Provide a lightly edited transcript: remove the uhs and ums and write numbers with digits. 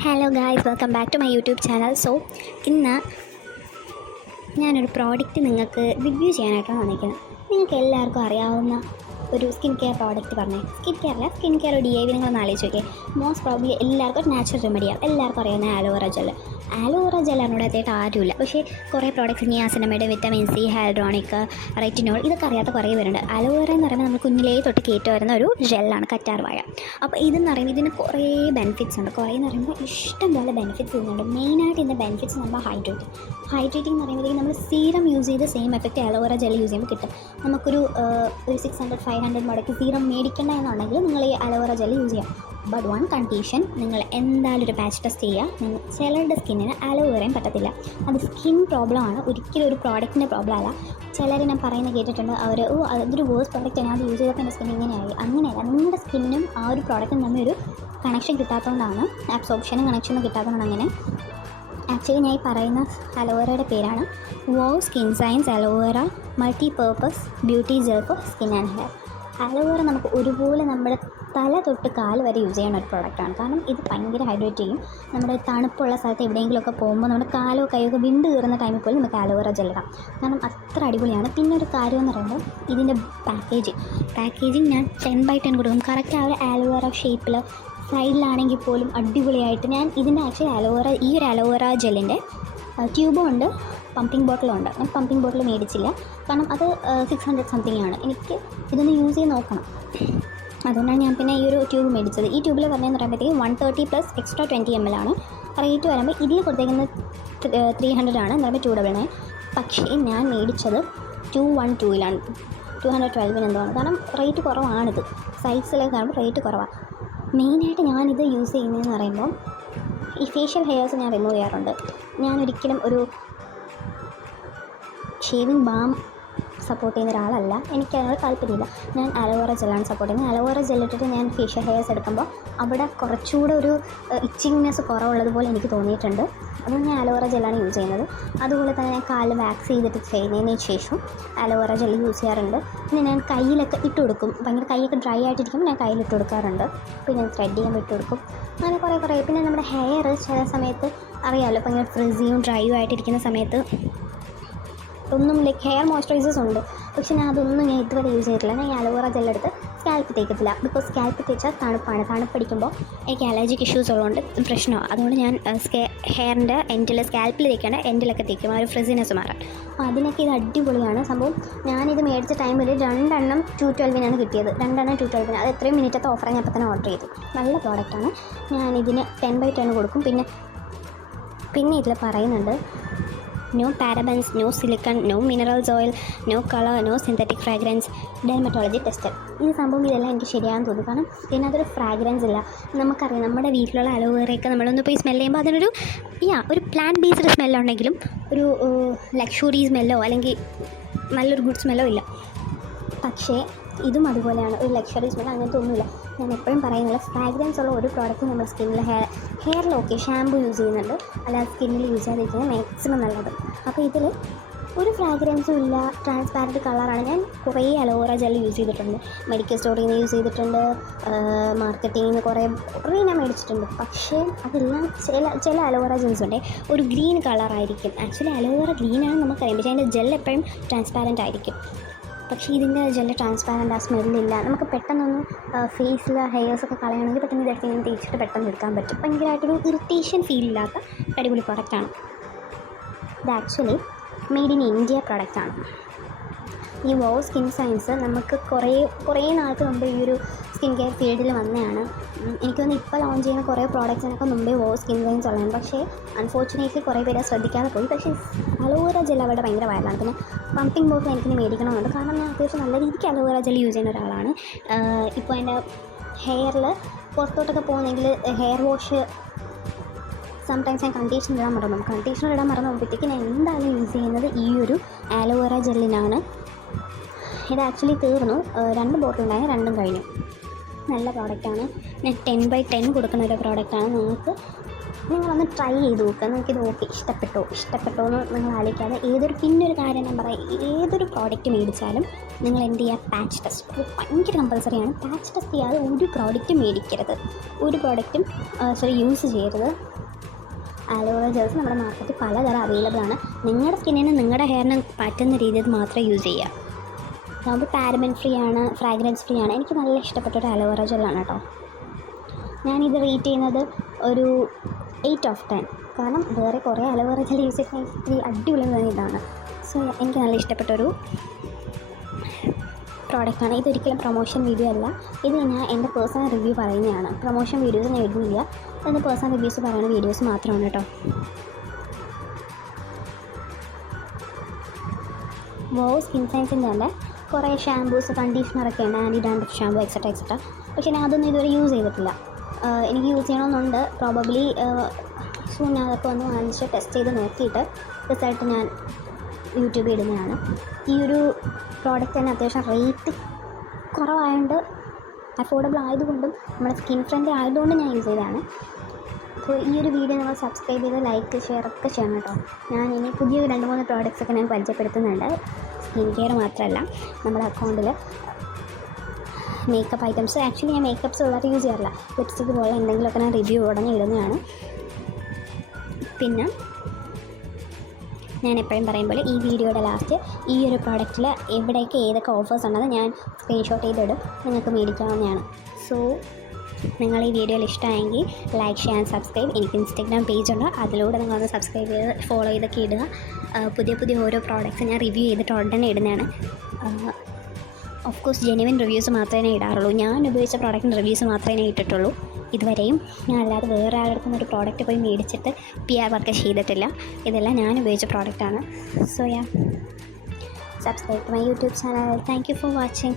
Hello guys, welcome back to my YouTube channel. So ഇന്ന് ഞാനൊരു product നിങ്ങൾക്ക് review ചെയ്യാനായിട്ടാണ് വന്നിരിക്കുന്നത്. നിങ്ങൾക്ക് എല്ലാവർക്കും അറിയാവുന്ന ഒരു സ്കിൻ കെയർ പ്രോഡക്റ്റ് പറഞ്ഞേ. Skin care D I Y നിങ്ങളൊന്ന് ആലോചിച്ച് നോക്കിയേ. മോസ്റ്റ് പ്രോബ്ലി എല്ലാവർക്കും നാച്ചുറൽ റെമഡിയാണ്. എല്ലാവർക്കും അറിയാവുന്ന ആലോവേറ ജെൽ അറിയാത്തായിട്ട് ആരുമില്ല. പക്ഷേ കുറേ products niacinamide, vitamin C, hyaluronic, retinol ഇതൊക്കെ അറിയാത്ത കുറേ പേരുണ്ട്. ആലോവേറ എന്ന് പറയുമ്പോൾ നമ്മൾ കുഞ്ഞിലേ തൊട്ട് കയറ്റി വരുന്ന ഒരു ജെല്ലാണ്, കറ്റാർവാഴ. അപ്പോൾ ഇതെന്ന് പറയുമ്പോൾ ഇതിന് കുറേ ബെനിഫിറ്റ്സ് ഉണ്ട്. കുറേ എന്ന് പറയുമ്പോൾ ഇഷ്ടം പോലെ ബെനിഫിറ്റ്സ് ഇതിനുണ്ട്. മെയിനായിട്ട് ഇതിൻ്റെ ബെനിഫിറ്റ്സ് നമ്മൾ ഹൈഡ്രേറ്റിംഗ് എന്ന് പറയുമ്പോഴത്തേക്കും നമ്മൾ സീറം യൂസ് ചെയ്ത് same effect aloe vera gel use ചെയ്യുമ്പോൾ കിട്ടും. നമുക്കൊരു 600-500 മുടക്കി സീറം മേടിക്കേണ്ട എന്നുണ്ടെങ്കിൽ നിങ്ങൾ ഈ ആലോവേറ ജെൽ യൂസ് ചെയ്യാം. ബട്ട് വൺ കണ്ടീഷൻ, നിങ്ങൾ എന്തായാലും ഒരു പാച്ച് ടെസ്റ്റ് ചെയ്യുക. ചിലരുടെ സ്കിന്നിന് ആലോവേറയും പറ്റത്തില്ല. അത് സ്കിൻ പ്രോബ്ലമാണ്, ഒരിക്കലും ഒരു പ്രോഡക്റ്റിൻ്റെ പ്രോബ്ലം അല്ല. ചിലർ ഞാൻ പറയുന്നത് കേട്ടിട്ടുണ്ട്, അതൊരു വേഴ്സ് പ്രോഡക്റ്റ് ഞാൻ അത് യൂസ് ചെയ്തപ്പോൾ എൻ്റെ സ്കിൻ ഇങ്ങനെയായി. അങ്ങനെയല്ല, നിങ്ങളുടെ സ്കിന്നും ആ ഒരു പ്രോഡക്റ്റിന് തമ്മിലൊരു കണക്ഷൻ കിട്ടാത്തതുകൊണ്ടാണ്, അബ്സോർപ്ഷനും കണക്ഷനും കിട്ടാത്തതുകൊണ്ടാണ് അങ്ങനെ. ആക്ച്വലി ഞാൻ ഈ പറയുന്ന അലോവേറയുടെ പേരാണ് wow skin science aloe vera multi purpose beauty gel for skin and hair. Aloe vera നമുക്ക് ഒരുപോലെ നമ്മുടെ തല തൊട്ട് കാല് വരെ യൂസ് ചെയ്യുന്ന ഒരു പ്രോഡക്റ്റാണ്. കാരണം ഇത് ഭയങ്കര ഹൈഡ്രേറ്റ് ചെയ്യും. നമ്മുടെ തണുപ്പുള്ള സ്ഥലത്ത് എവിടെയെങ്കിലുമൊക്കെ പോകുമ്പോൾ നമ്മുടെ കാലോ കൈയൊക്കെ വിണ്ട് കയറുന്ന ടൈമിൽ പോലും നമുക്ക് അലോവേറ ജെൽ ഇടാം. കാരണം അത്ര അടിപൊളിയാണ്. പിന്നെ ഒരു കാര്യം എന്ന് പറയുമ്പോൾ ഇതിൻ്റെ പാക്കേജിങ് ഞാൻ 10/10 കൊടുക്കും. കറക്റ്റ് ആ ഒരു ആലോവേറ ഷേപ്പിൽ സൈഡിലാണെങ്കിൽ പോലും അടിപൊളിയായിട്ട്. ഞാൻ ഇതിൻ്റെ ആക്ച്വലി ഈ ഒരു അലോവേറ ജെല്ലിൻ്റെ ട്യൂബും ഉണ്ട്, പമ്പിംഗ് ബോട്ടിലും ഉണ്ട്. ഞാൻ പമ്പിംഗ് ബോട്ടിൽ മേടിച്ചില്ല, കാരണം അത് 600 സംതിങ് ആണ്. എനിക്ക് ഇതൊന്ന് യൂസ് ചെയ്ത് നോക്കണം, അതുകൊണ്ടാണ് ഞാൻ പിന്നെ ഈ ഒരു ട്യൂബ് മേടിച്ചത്. ഈ ട്യൂബിൽ പറഞ്ഞതെന്ന് പറയുമ്പോഴത്തേക്ക് 130 പ്ലസ് എക്സ്ട്രാ 20 ml ആണ്. റേറ്റ് വരുമ്പോൾ ഇതിൽ കൊടുത്തേക്കുന്നത് 300 ആണ്, എന്ന് പറയുമ്പോൾ 299. പക്ഷേ ഞാൻ മേടിച്ചത് 212 212 എന്തോആണ്. കാരണം റേറ്റ് കുറവാണിത്, സൈസിലേക്ക് കാണുമ്പോൾ റേറ്റ് കുറവാണ്. മെയിനായിട്ട് ഞാനിത് യൂസ് ചെയ്യുന്നതെന്ന് പറയുമ്പോൾ ഈ ഫേഷ്യൽ ഹെയർസ് ഞാൻ റിമൂവ് ചെയ്യാറുണ്ട്. ഞാൻ ഒരിക്കലും ഒരു ഷേവിങ് ബാം സപ്പോർട്ട് ചെയ്യുന്ന ഒരാളല്ല, എനിക്ക് അതിനോട് താല്പര്യമില്ല. ഞാൻ അലോവേറ ജെല്ലാണ് സപ്പോർട്ട് ചെയ്യുന്നത്. അലോവേറ ജെല്ലിട്ടിട്ട് ഞാൻ ഫേഷ്യൽ ഹെയർസ് എടുക്കുമ്പോൾ അവിടെ കുറച്ചുകൂടെ ഒരു ഇച്ചിങ്നെസ് കുറവുള്ളതുപോലെ എനിക്ക് തോന്നിയിട്ടുണ്ട്. അതുകൊണ്ട് ഞാൻ അലോവേറ ജെല്ലാണ് യൂസ് ചെയ്യുന്നത്. അതുപോലെ തന്നെ ഞാൻ കാലിൽ വാക്സ് ചെയ്തിട്ട് ചെയ്യുന്നതിന് ശേഷം അലോവേറ ജെൽ യൂസ് ചെയ്യാറുണ്ട്. പിന്നെ ഞാൻ കയ്യിലൊക്കെ ഇട്ട് കൊടുക്കും. ഭയങ്കര കൈയൊക്കെ ഡ്രൈ ആയിട്ടിരിക്കുമ്പോൾ ഞാൻ കയ്യിലിട്ട് കൊടുക്കാറുണ്ട്. പിന്നെ ഞാൻ ത്രെഡ് ചെയ്യാൻ ഇട്ട് കൊടുക്കും. അങ്ങനെ കുറേ. പിന്നെ നമ്മുടെ ഹെയർ ചില സമയത്ത് അറിയാമല്ലോ, ഭയങ്കര ഫ്രിസിയും ഡ്രൈയും ആയിട്ടിരിക്കുന്ന സമയത്ത് ഒന്നും ഹെയർ മോയ്സ്ചറൈസേഴ്സ് ഉണ്ട്, പക്ഷേ ഞാൻ ഇതുവരെ യൂസ് ചെയ്തിട്ടില്ല. ഞാൻ ഈ അലോവേറ ജെല്ലെടുത്ത് സ്കാൽപ്പ് തേക്കത്തില്ല. ബിക്കോസ് സ്കാൽപ്പ് തേച്ചാൽ തണുപ്പടിക്കുമ്പോൾ എനിക്ക് അലർജിക് ഇഷ്യൂസ് ഉള്ളതുകൊണ്ട് പ്രശ്നമാണ്. അതുകൊണ്ട് ഞാൻ ഹെയറിൻ്റെ എൻഡിൽ, സ്കാൽപ്പിൽ തേക്കേണ്ട എൻഡിലൊക്കെ തേക്കും, ആ ഒരു ഫ്രിസിനെസ് മാറാൻ. അപ്പോൾ അതിനൊക്കെ ഇത് അടിപൊളിയാണ് സംഭവം. ഞാനിത് മേടിച്ച ടൈമിൽ 2 212 കിട്ടിയത്. 2 212. അത് എത്രയും മിനിറ്റത്തെ ഓഫറാണ്, ഞാൻ അപ്പോൾ തന്നെ ഓർഡർ ചെയ്തു. നല്ല പ്രോഡക്റ്റാണ്. ഞാനിതിന് 10/10 കൊടുക്കും. പിന്നെ ഇതിൽ പറയുന്നുണ്ട് no parabens, no silicone, no minerals oil, no colour, no synthetic fragrance, dermatology tested. ഈ സംഭവം ഇതെല്ലാം എനിക്ക് ശരിയാണെന്ന് തോന്നി. കാരണം ഇതിനകത്തൊരു ഫ്രാഗ്രൻസ് ഇല്ല. നമുക്കറിയാം, നമ്മുടെ വീട്ടിലുള്ള അലോവേറയൊക്കെ നമ്മളൊന്ന് പോയി സ്മെൽ ചെയ്യുമ്പോൾ അതിനൊരു ഒരു പ്ലാന്റ് ബേസ്ഡ് സ്മെല്ലുണ്ടെങ്കിലും ഒരു ലക്ഷറി സ്മെല്ലോ അല്ലെങ്കിൽ നല്ലൊരു ഗുഡ് സ്മെല്ലോ ഇല്ല. പക്ഷേ ഇതും അതുപോലെയാണ്, ഒരു ലക്ഷറി സ്മെൽ അങ്ങനത്തെ ഒന്നുമില്ല. ഞാൻ എപ്പോഴും പറയുന്നില്ല, ഫ്രാഗ്രൻസ് ഉള്ള ഒരു പ്രോഡക്റ്റ് നമ്മുടെ സ്കിന്നിൽ ഹെയറിൽ ഓക്കെ ഷാമ്പു യൂസ് ചെയ്യുന്നുണ്ട്, അല്ലാതെ സ്കിന്നിൽ യൂസ് ചെയ്യാതിരിക്കുന്നത് മാക്സിമം നല്ലത്. അപ്പോൾ ഇതിൽ ഒരു ഫ്രാഗ്രൻസും ഇല്ല, ട്രാൻസ്പാരൻറ്റ് കളറാണ്. ഞാൻ കുറേ അലോവേറ ജെൽ യൂസ് ചെയ്തിട്ടുണ്ട്, മെഡിക്കൽ സ്റ്റോറിൽ നിന്ന് യൂസ് ചെയ്തിട്ടുണ്ട്, മാർക്കറ്റിൽ നിന്ന് കുറേ ഞാൻ മേടിച്ചിട്ടുണ്ട്. പക്ഷേ അതെല്ലാം ചില അലോവേറ ജെൽസ് ഉണ്ട് ഒരു ഗ്രീൻ കളറായിരിക്കും. ആക്ച്വലി അലോവേറ ഗ്രീനാണ് നമുക്കറിയാം, പക്ഷേ അതിൻ്റെ ജെൽ എപ്പോഴും ട്രാൻസ്പാരൻ്റ് ആയിരിക്കും. പക്ഷേ ഇതിൻ്റെ ജെല്ല് ട്രാൻസ്പാരൻ്റ്, ആ സ്മെല്ലില്ല. നമുക്ക് പെട്ടെന്നൊന്ന് ഫേസിൽ ഹെയർസൊക്കെ കളയണമെങ്കിൽ പെട്ടെന്ന് ഇതൊക്കെ ഇങ്ങനെ തേച്ചിട്ട് പെട്ടെന്ന് എടുക്കാൻ പറ്റും. ഭയങ്കരമായിട്ടൊരു ഇറിറ്റേഷൻ ഫീൽ ഇല്ലാത്ത അടിപൊളി പ്രോഡക്റ്റാണ്. ഇത് ആക്ച്വലി മെയ്ഡ് ഇൻ ഇന്ത്യ പ്രോഡക്റ്റാണ്. ഈ വോവ് സ്കിൻ സയൻസ് നമുക്ക് കുറേ നാൾക്ക് മുമ്പ് ഈ ഒരു സ്കിൻ കെയർ ഫീൽഡിൽ വന്നതാണ്. എനിക്ക് തോന്നുന്നു ഇപ്പോൾ ലോഞ്ച് ചെയ്യുന്ന കുറേ പ്രോഡക്റ്റ്സിനൊക്കെ മുമ്പേ വോവ് സ്കിൻ സയൻസ് ഉള്ളതാണ്. പക്ഷേ അൺഫോർച്ചുനേറ്റ്ലി കുറേ പേര് ശ്രദ്ധിക്കാതെ പോയി. പക്ഷേ അലോവേറ ജെൽ അവിടെ ഭയങ്കര വയലാണ്. പിന്നെ പമ്പിംഗ് ബോട്ടിൽ എനിക്കിനി മേടിക്കണമെന്നുണ്ട്, കാരണം ഞാൻ അത്യാവശ്യം നല്ല രീതിക്ക് അലോവേറ ജെൽ യൂസ് ചെയ്യുന്ന ഒരാളാണ്. ഇപ്പോൾ എൻ്റെ ഹെയറിൽ പുറത്തോട്ടൊക്കെ പോകുന്നെങ്കിൽ ഹെയർ വാഷ് സംടൈംസ് ഞാൻ കണ്ടീഷണർ ഇടാൻ മറന്നു പോകുമ്പോഴത്തേക്ക് ഞാൻ എന്തായാലും യൂസ് ചെയ്യുന്നത് ഈ ഒരു ആലോവേറ ജെല്ലിനാണ്. ഇത് ആക്ച്വലി തീർന്നു, 2 ബോട്ടിലുണ്ടായി, 2 കഴിഞ്ഞു. നല്ല പ്രോഡക്റ്റാണ്. ഞാൻ 10/10 കൊടുക്കുന്ന ഒരു പ്രോഡക്റ്റാണ്. നിങ്ങൾക്ക് നിങ്ങളൊന്ന് ട്രൈ ചെയ്ത് നോക്കുക. നിങ്ങൾക്കിത് ഓക്കെ ഇഷ്ടപ്പെട്ടോ എന്ന് നിങ്ങൾ ആലോചിക്കാതെ പിന്നൊരു കാര്യം ഞാൻ പറയാം, ഏതൊരു പ്രോഡക്റ്റ് മേടിച്ചാലും നിങ്ങൾ എന്ത് ചെയ്യുക, പാച്ച് ടെസ്റ്റ് ഭയങ്കര കമ്പൽസറിയാണ്. പാച്ച് ടെസ്റ്റ് ചെയ്യാതെ ഒരു പ്രോഡക്റ്റും മേടിക്കരുത്, ഒരു പ്രോഡക്റ്റും യൂസ് ചെയ്യരുത്. അലോവേറ ജെൽസ് നമ്മുടെ മാർക്കറ്റിൽ പലതരം അവൈലബിൾ ആണ്. നിങ്ങളുടെ സ്കിന്നിന് നിങ്ങളുടെ ഹെയറിന് പറ്റുന്ന രീതിയിൽ മാത്രമേ യൂസ് ചെയ്യുക. അതാകുമ്പോൾ പാരബൻ ഫ്രീ ആണ്, ഫ്രാഗ്രൻസ് ഫ്രീ ആണ്. എനിക്ക് നല്ല ഇഷ്ടപ്പെട്ടൊരു അലോവേറ ജെല്ലാണ് കേട്ടോ. ഞാനിത് റേറ്റ് ചെയ്യുന്നത് ഒരു 8/10. കാരണം വേറെ കുറേ അലോവേറ ജെൽ യൂസ് ചെയ്തിട്ട് അടിപൊളി ഇതാണ്. സോ എനിക്ക് നല്ല ഇഷ്ടപ്പെട്ടൊരു പ്രോഡക്റ്റാണ്. ഇതൊരിക്കലും പ്രൊമോഷൻ വീഡിയോ അല്ല, ഇത് ഞാൻ എൻ്റെ പേഴ്സണൽ റിവ്യൂ പറയുന്നതാണ്. പ്രൊമോഷൻ വീഡിയോസ് ഞാൻ എഴുതുന്നില്ല, എൻ്റെ പേഴ്സണൽ റിവ്യൂസ് പറയുന്ന വീഡിയോസ് മാത്രമാണ് കേട്ടോ. സ്കിൻ സയൻസിൻ്റെ തന്നെ കുറേ ഷാമ്പൂസ്, കണ്ടീഷണറൊക്കെ ഉണ്ട്, ആൻറ്റി ഡാൻഡ്രഫ് ഷാമ്പൂ എക്സെട്ര. പക്ഷേ ഞാൻ അതൊന്നും ഇതുവരെ യൂസ് ചെയ്തിട്ടില്ല. എനിക്ക് യൂസ് ചെയ്യണമെന്നുണ്ട്. പ്രോബബ്ലി സൂൺ ഞാൻ അതൊക്കെ ഒന്ന് വാങ്ങിച്ച് ടെസ്റ്റ് ചെയ്ത് നോക്കിയിട്ട് റിസൾട്ട് ഞാൻ യൂട്യൂബിൽ ഇടുന്നതാണ്. ഈ ഒരു പ്രോഡക്റ്റ് തന്നെ അത്യാവശ്യം റേറ്റ് കുറവായതുകൊണ്ട്, അഫോർഡബിൾ ആയതുകൊണ്ടും നമ്മുടെ സ്കിൻ ഫ്രണ്ട്ലി ആയതുകൊണ്ടും ഞാൻ യൂസ് ചെയ്തതാണ്. അപ്പോൾ ഈ ഒരു വീഡിയോ നിങ്ങൾ സബ്സ്ക്രൈബ് ചെയ്ത് ലൈക്ക് ഷെയർ ഒക്കെ ചെയ്യണം കേട്ടോ. ഞാൻ ഇനി പുതിയ 2-3 പ്രോഡക്റ്റ്സൊക്കെ ഞാൻ പരിചയപ്പെടുത്തുന്നുണ്ട്. സ്കിൻ കെയർ മാത്രമല്ല, നമ്മുടെ അക്കൗണ്ടിൽ മേക്കപ്പ് ഐറ്റംസ്. ആക്ച്വലി ഞാൻ മേക്കപ്പ്സ് വളരെ യൂസ് ചെയ്യാറില്ല. ലിപ്സ്റ്റിക്ക് പോലെ എന്തെങ്കിലുമൊക്കെ ഞാൻ റിവ്യൂ ഉടനെ ഇടുന്നതാണ്. പിന്നെ ഞാൻ എപ്പോഴും പറയും പോലെ ഈ വീഡിയോയുടെ ലാസ്റ്റ് ഈ ഒരു പ്രോഡക്റ്റിൽ എവിടെയൊക്കെ ഏതൊക്കെ ഓഫേഴ്സ് ഉണ്ടെന്ന് ഞാൻ സ്ക്രീൻഷോട്ട് ചെയ്തിടും, നിങ്ങൾക്ക് മേടിക്കാവുന്നതാണ്. സോ നിങ്ങൾ ഈ വീഡിയോയിൽ ഇഷ്ടമായെങ്കിൽ ലൈക്ക്, ഷെയർ, സബ്സ്ക്രൈബ്. എനിക്ക് ഇൻസ്റ്റാഗ്രാം പേജുണ്ട്, അതിലൂടെ നിങ്ങളൊന്ന് സബ്സ്ക്രൈബ് ചെയ്ത് ഫോളോ ചെയ്തൊക്കെ ഇടുക. പുതിയ ഓരോ പ്രോഡക്റ്റ്സ് ഞാൻ റിവ്യൂ ചെയ്തിട്ട് ഉടനെ ഇടുന്നതാണ്. ഓഫ് കോഴ്സ് ജെന്യുവൻ റിവ്യൂസ് മാത്രമേ ഇടാറുള്ളൂ. ഞാൻ ഉപയോഗിച്ച പ്രോഡക്റ്റിൻ്റെ റിവ്യൂസ് മാത്രമേ ഇട്ടിട്ടുള്ളൂ ഇതുവരെയും. ഞാൻ അല്ലാതെ വേറെ ആളുടെ ഒരു പ്രോഡക്റ്റ് പോയി മേടിച്ചിട്ട് PR വർക്ക് ചെയ്തിട്ടില്ല. ഇതെല്ലാം ഞാൻ ഉപയോഗിച്ച പ്രോഡക്റ്റാണ്. So subscribe to my YouTube channel. Thank you for watching.